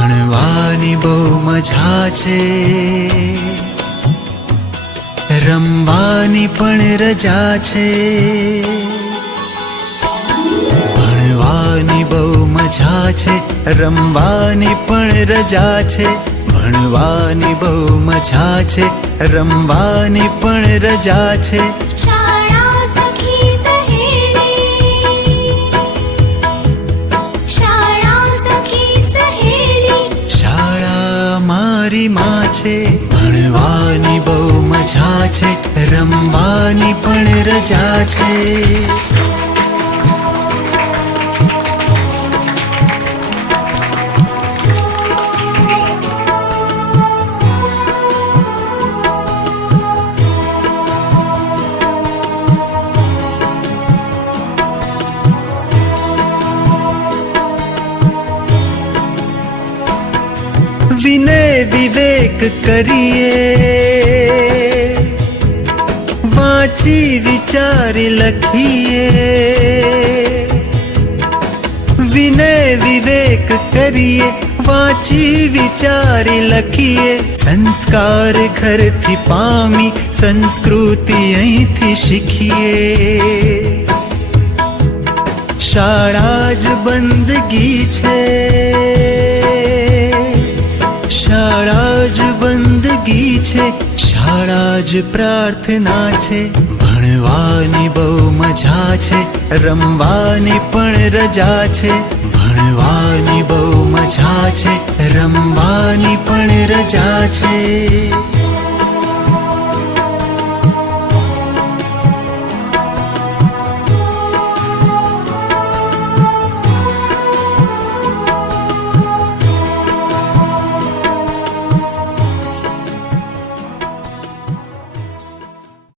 ભણવાની બહુ મજા છે, રમવાની પણ રજા છે. ભણવાની બહુ મજા છે, રમવાની પણ રજા છે. ભણવાની બહુ મજા છે, રમવાની પણ રજા છે. શાળા સખી સહેલી, શાળા સખી સહેલી, શાળા મારી માં છે. ભણવાની બહુ મજા છે, રમવાની પણ રજા છે. વિનય વિવેક કરીએ, વાંચી વિચારી લખીએ. વિનય વિવેક કરીએ, વાંચી વિચારી લખીએ. સંસ્કાર ઘરથી પામી, સંસ્કૃતિ અહીંથી શીખીએ. શાળા જ બંદગી છે, શાળા જ બંદગી છે. શાળા જ પ્રાર્થના છે. ભણવાની બહુ મજા છે, રમવાની પણ રજા છે. ભણવાની બહુ મજા છે, રમવાની પણ રજા છે.